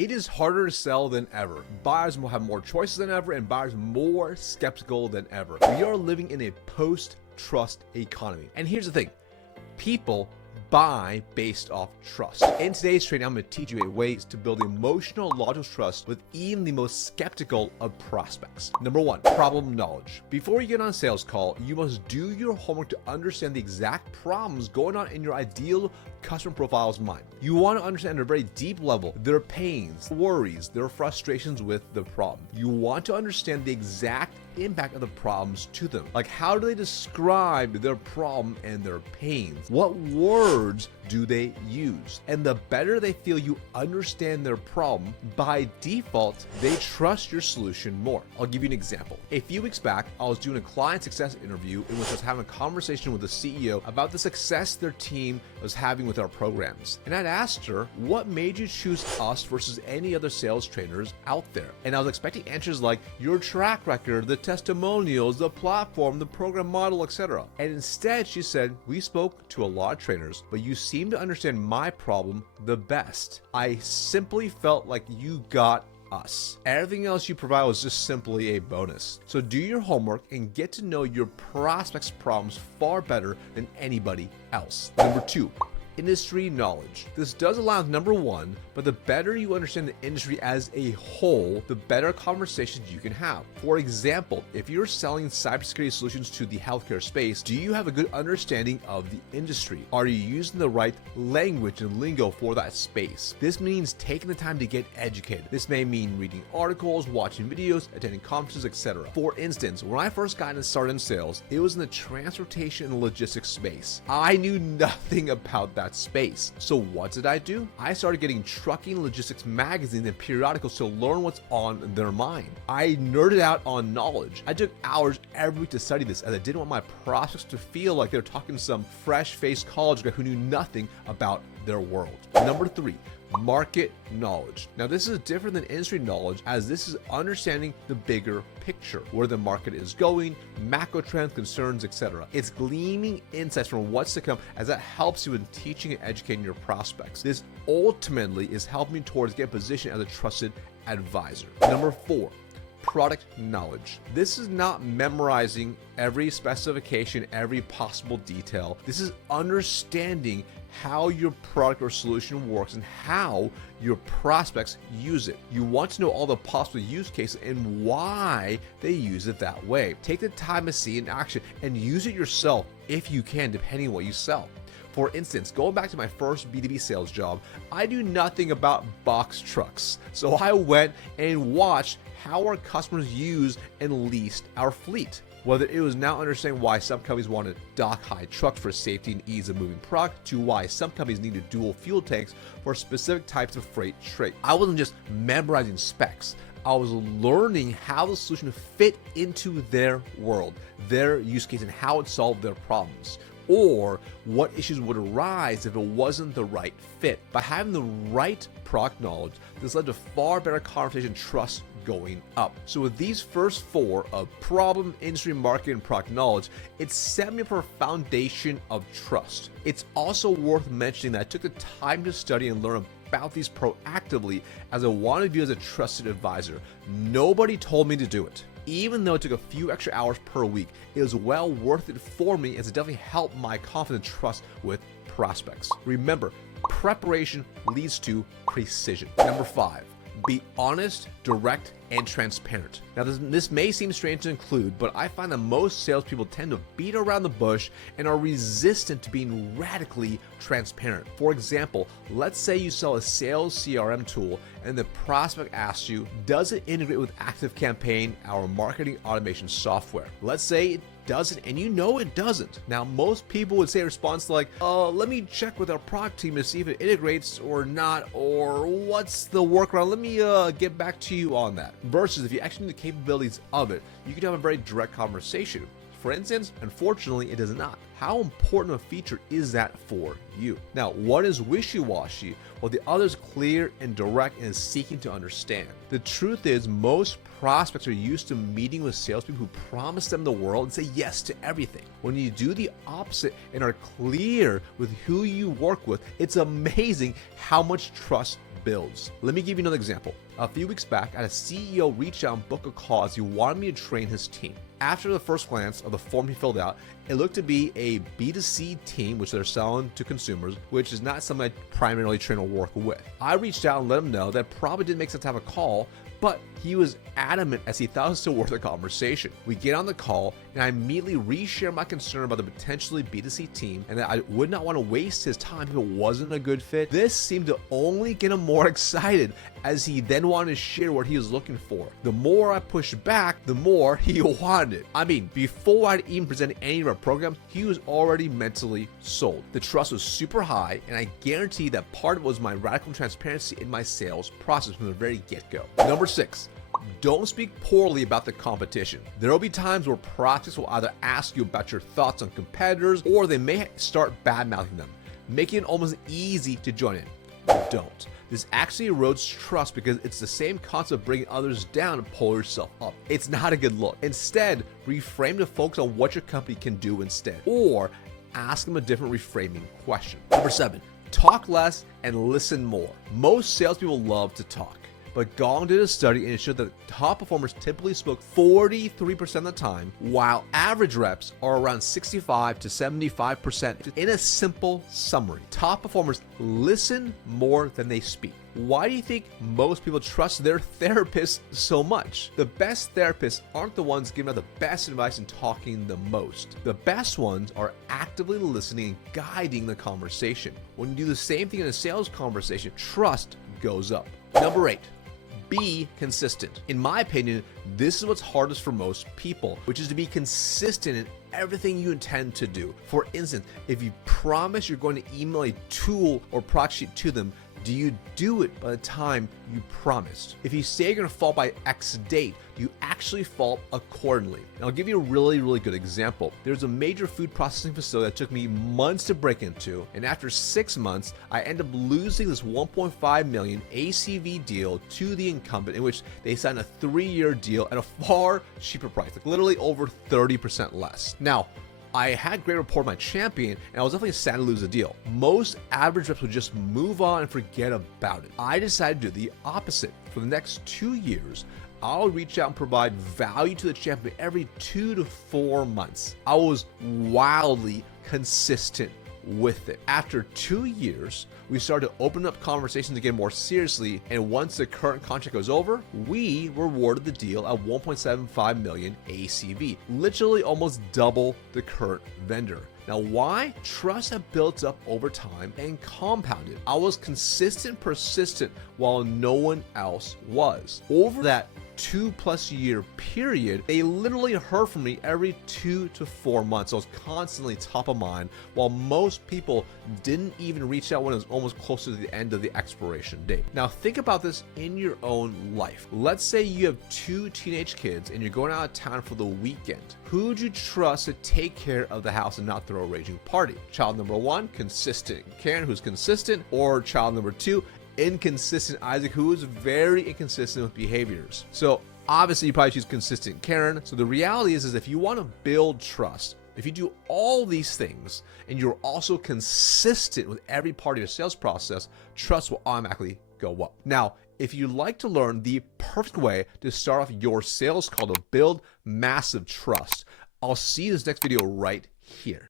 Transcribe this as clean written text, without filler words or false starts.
It is harder to sell than ever. Buyers will have more choices than ever, and buyers more skeptical than ever. We are living in a post-trust economy. And here's the thing, people buy based off trust. In today's training, I'm going to teach you ways to build emotional, logical trust with even the most skeptical of prospects. Number one, problem knowledge. Before you get on a sales call, you must do your homework to understand the exact problems going on in your ideal customer profile's mind. You want to understand at a very deep level their pains, worries, their frustrations with the problem. You want to understand the exact impact of the problems to them. Like, how do they describe their problem and their pains? What words do they use? And the better they feel you understand their problem, by default, they trust your solution more. I'll give you an example. A few weeks back, I was doing a client success interview in which I was having a conversation with the CEO about the success their team was having with our programs. And I'd asked her, what made you choose us versus any other sales trainers out there? And I was expecting answers like your track record, the testimonials, the platform, the program model, etc. And instead she said, we spoke to a lot of trainers, but you seem to understand my problem the best. I simply felt like you got us. Everything else you provide was just simply a bonus. So do your homework and get to know your prospects' problems far better than anybody else. Number two, industry knowledge. This does allow number one, but the better you understand the industry as a whole, the better conversations you can have. For example, if you're selling cybersecurity solutions to the healthcare space, do you have a good understanding of the industry? Are you using the right language and lingo for that space? This means taking the time to get educated. This may mean reading articles, watching videos, attending conferences, etc. For instance, when I first got started in sales, it was in the transportation and logistics space. I knew nothing about that space. So what did I do? I started getting trucking logistics magazines and periodicals to learn what's on their mind. I nerded out on knowledge. I took hours every week to study this, as I didn't want my prospects to feel like they were talking to some fresh-faced college guy who knew nothing about their world. Number three, market knowledge. Now this is different than industry knowledge, as this is understanding the bigger picture, where the market is going, macro trends, concerns, etc. It's gleaning insights from what's to come, as that helps you in teaching and educating your prospects. This ultimately is helping towards get positioned as a trusted advisor. Number four, product knowledge. This is not memorizing every specification, every possible detail. This is understanding how your product or solution works and how your prospects use it. You want to know all the possible use cases and why they use it that way. Take the time to see it in action and use it yourself if you can, depending on what you sell. For instance, going back to my first B2B sales job, I knew nothing about box trucks. So I went and watched how our customers use and leased our fleet. Whether it was now understanding why some companies wanted dock-high trucks for safety and ease of moving product, to why some companies needed dual fuel tanks for specific types of freight trade. I wasn't just memorizing specs. I was learning how the solution fit into their world, their use case, and how it solved their problems, or what issues would arise if it wasn't the right fit. By having the right product knowledge, this led to far better conversation trust going up. So with these first four of problem, industry, market, and product knowledge, it set me up for a foundation of trust. It's also worth mentioning that I took the time to study and learn about these proactively, as I wanted to be as a trusted advisor. Nobody told me to do it. Even though it took a few extra hours per week, it was well worth it for me, as it definitely helped my confidence and trust with prospects. Remember, preparation leads to precision. Number five, be honest, direct, and transparent. Now this may seem strange to include, but I find that most salespeople tend to beat around the bush and are resistant to being radically transparent. For example, let's say you sell a sales CRM tool and the prospect asks you, does it integrate with ActiveCampaign, our marketing automation software? Let's say it doesn't, and you know it doesn't. Now, most people would say a response like, let me check with our product team to see if it integrates or not, or what's the workaround? Let me get back to you on that. Versus if you actually know the capabilities of it, you can have a very direct conversation. For instance, unfortunately, it does not. How important of a feature is that for you? Now, one is wishy-washy, while the other is clear and direct and is seeking to understand. The truth is, most prospects are used to meeting with salespeople who promise them the world and say yes to everything. When you do the opposite and are clear with who you work with, it's amazing how much trust builds. Let me give you another example. A few weeks back, I had a CEO reach out and book a call as he wanted me to train his team. After the first glance of the form he filled out, it looked to be a B2C team, which they're selling to consumers, which is not something I primarily train or work with. I reached out and let him know that probably didn't make sense to have a call, but he was adamant as he thought it was still worth a conversation. We get on the call and I immediately reshare my concern about the potentially B2C team and that I would not want to waste his time if it wasn't a good fit. This seemed to only get him more excited as he then wanted to share what he was looking for. The more I pushed back, the more he wanted it. I mean, before I'd even presented any of our programs, he was already mentally sold. The trust was super high, and I guarantee that part of it was my radical transparency in my sales process from the very get-go. Number 6. Don't speak poorly about the competition. There will be times where prospects will either ask you about your thoughts on competitors or they may start bad-mouthing them, making it almost easy to join in. Don't. This actually erodes trust because it's the same concept of bringing others down and pull yourself up. It's not a good look. Instead, reframe to focus on what your company can do instead, or ask them a different reframing question. Number 7, talk less and listen more. Most salespeople love to talk, but Gong did a study and it showed that top performers typically spoke 43% of the time, while average reps are around 65 to 75%. In a simple summary, top performers listen more than they speak. Why do you think most people trust their therapists so much? The best therapists aren't the ones giving out the best advice and talking the most. The best ones are actively listening and guiding the conversation. When you do the same thing in a sales conversation, trust goes up. Number 8. Be consistent. In my opinion, this is what's hardest for most people, which is to be consistent in everything you intend to do. For instance, if you promise you're going to email a tool or product sheet to them, do you do it by the time you promised? If you say you're going to fall by X date, do you actually fall accordingly? And I'll give you a really good example. There's a major food processing facility that took me months to break into, and after 6 months, I ended up losing this 1.5 million ACV deal to the incumbent, in which they signed a 3-year deal at a far cheaper price, like literally over 30% less. Now, I had great rapport with my champion, and I was definitely sad to lose the deal. Most average reps would just move on and forget about it. I decided to do the opposite. For the next 2 years, I'll reach out and provide value to the champion every 2 to 4 months. I was wildly consistent with it. After 2 years, we started to open up conversations again more seriously, and once the current contract was over, we were awarded the deal at 1.75 million ACV, literally almost double the current vendor. Now, why? Trust had built up over time and compounded. I was consistent, persistent, while no one else was. Over that 2+ year period, they literally heard from me every 2 to 4 months. I was constantly top of mind, while most people didn't even reach out when it was almost close to the end of the expiration date. Now, think about this in your own life. Let's say you have 2 teenage kids and you're going out of town for the weekend. Who would you trust to take care of the house and not throw a raging party? Child number 1, consistent Karen, who's consistent, or child number 2, inconsistent Isaac, who is very inconsistent with behaviors. So obviously you probably choose consistent Karen. So the reality is if you want to build trust, if you do all these things and you're also consistent with every part of your sales process, trust will automatically go up. Now, if you'd like to learn the perfect way to start off your sales call to build massive trust, I'll see you in this next video right here.